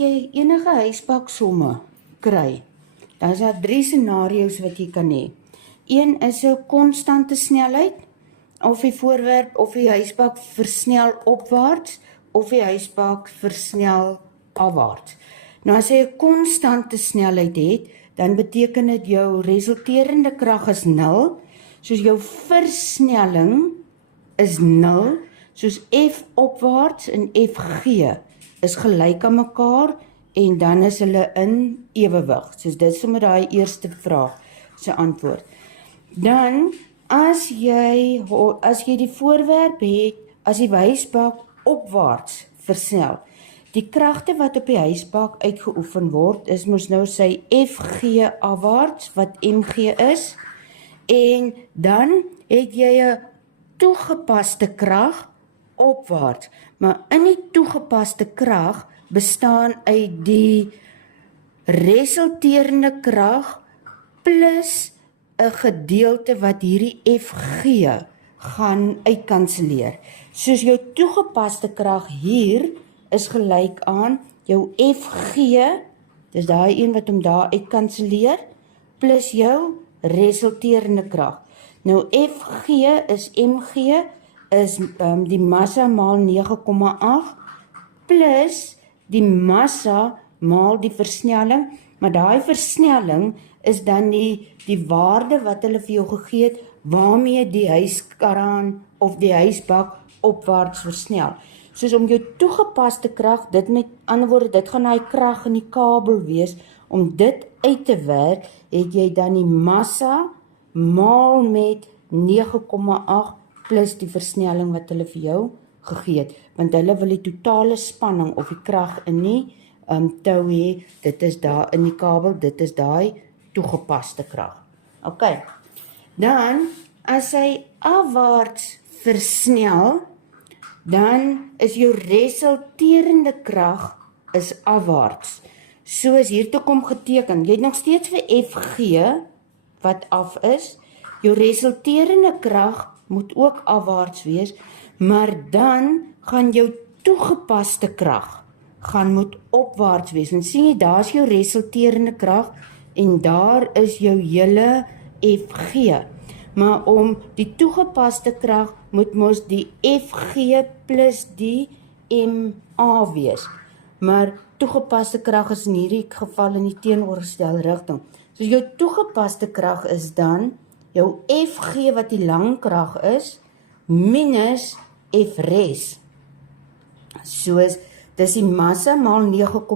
jy enige huisbaksomme kry, dan is daar 3 scenario's wat jy kan hê. Een is 'n konstante snelheid, of die voorwerp of die huisbak versnel opwaarts, of die huisbak versnel afwaarts. Nou as jy 'n konstante snelheid het, dan beteken dit jou resulterende krag is 0, soos jou versnelling is 0, soos F opwaarts en Fg is gelyk aan mekaar, en dan is hulle in ewewig. Soos dit is sommer daai eerste vraag se antwoord. Dan, as jy die voorwerp het, as die huisbak opwaarts versnel, die kragte wat op die huisbak uitgeoefen word, is mos nou sy Fg afwaarts, wat Mg is, en dan het jy 'n toegepaste krag opwaarts, maar in die toegepaste krag bestaan uit die resulterende krag plus 'n gedeelte wat hierdie Fg gaan uitkanseleer. Soos jou toegepaste krag hier is gelyk aan jou Fg, dis daai een wat hom daar uitkanseleer, plus jou resulterende krag. Nou Fg is Mg, is die massa maal 9,8, plus die massa maal die versnelling, maar daai versnelling is dan die waarde wat hulle vir jou gegee het, waarmee die huiskaraan of die huisbak opwaarts versnel. Soos om jou toegepaste krag, dit met ander woorde, dit gaan daai krag in die kabel wees, om dit uit te werk, het jy dan die massa maal met 9,8 plus die versnelling wat hulle vir jou gegee het, want hulle wil die totale spanning of die krag in die tou hê, dit is daar in die kabel, dit is daai toegepaste krag. Ok, dan as hy afwaarts versnel, dan is jou resulterende krag is afwaarts. Soos hier toe kom geteken, jy het nog steeds vir Fg wat af is, jou resulterende krag moet ook afwaarts wees, maar dan gaan jou toegepaste krag moet opwaarts wees. En sien jy, daar is jou resulterende krag en daar is jou hele Fg. Maar om die toegepaste krag moet mos die Fg plus die Ma wees. Maar toegepaste krag is in hierdie geval in die teenoorgestelde rigting. So jou toegepaste krag is dan jou Fg wat die langkrag is, minus Fres. Soos, dis die massa maal 9,8